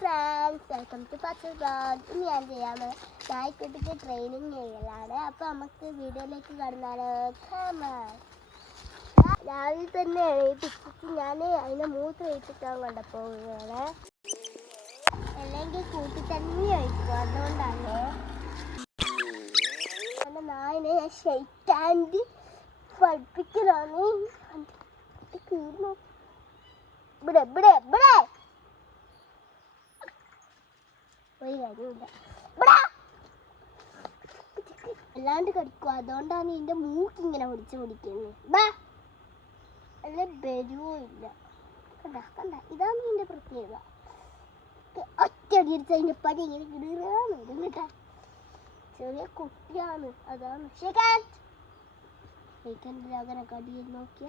Friends, welcome to Pachal blog. ഇന്ന് ഞാൻ ചെയ്യാറ് നായ്ക്കുട്ടിക്ക് ട്രെയിനിങ് ചെയ്യലാണ്. അപ്പോൾ നമുക്ക് വീഡിയോയിലേക്ക് കടന്നാലോ. രാവിലെ തന്നെ എഴുതിച്ചിട്ട് ഞാൻ അതിനെ മൂത്രം ഒഴിച്ചിട്ടാണ് കൊണ്ടുപോവുകയാണ്. അല്ലെങ്കിൽ കൂട്ടി തന്നെ ഒഴിക്കും, അതുകൊണ്ടാണ്. എൻ്റെ നായനെ ഞാൻ ഷെയ്ക്കാൻഡ് പഠിപ്പിക്കലാണ്. കീറുന്നു. ഇവിടെ ഇവിടെ ഇവിടെ ഒരു കാര്യമില്ല. അല്ലാണ്ട് കടിക്കും, അതുകൊണ്ടാണ് ഇതിന്റെ മൂക്ക് ഇങ്ങനെ പിടിച്ച് പിടിക്കുന്നത്. അല്ല ബരുവോ ഇല്ല. കണ്ട കണ്ട, ഇതാണ് ഇതിന്റെ പ്രത്യേകത. ഒറ്റടിച്ച് അതിന്റെ പടി ഇങ്ങനെ കിടന്ന് വരും കേട്ടാ. ചെറിയ കുട്ടിയാണ്, അതാണ്. അങ്ങനെ കടിയിൽ നോക്കിയ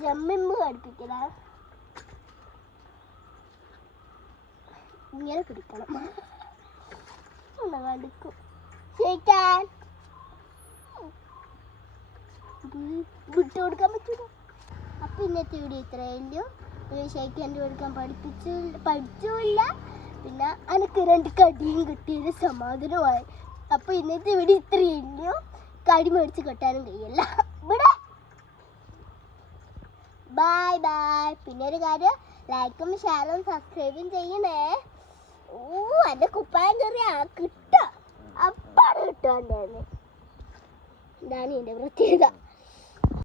ജമ്മിമ്പ് പഠിപ്പിക്കല. ഇങ്ങനെ പിടിക്കണം, കടിക്കും. വിട്ടു കൊടുക്കാൻ പറ്റൂല. അപ്പൊ ഇന്നത്തെ വീഡിയോ ഇത്രയല്ലോ. ഷെയ്ക്കാൻഡ് കൊടുക്കാൻ പഠിച്ചില്ല. പിന്നെ എനിക്ക് 2 കടിയും കിട്ടിയൊരു സമാധാനമായി. അപ്പൊ ഇന്നത്തെ വീഡിയോ ഇത്രയല്ലോ. കടി മേടിച്ച് കെട്ടാനും കഴിയല്ല. ഇവിടെ ബൈ ബൈ. പിന്നെ ഒരു കാര്യം, ലൈക്കും ഷെയറും സബ്സ്ക്രൈബും ചെയ്യണേ. എന്റെ കുപ്പായം കയറിയ കിട്ടാം, അപ്പാട് കിട്ടാണ്ടായിരുന്നു. ഇതാണ് എന്റെ പ്രത്യേകത.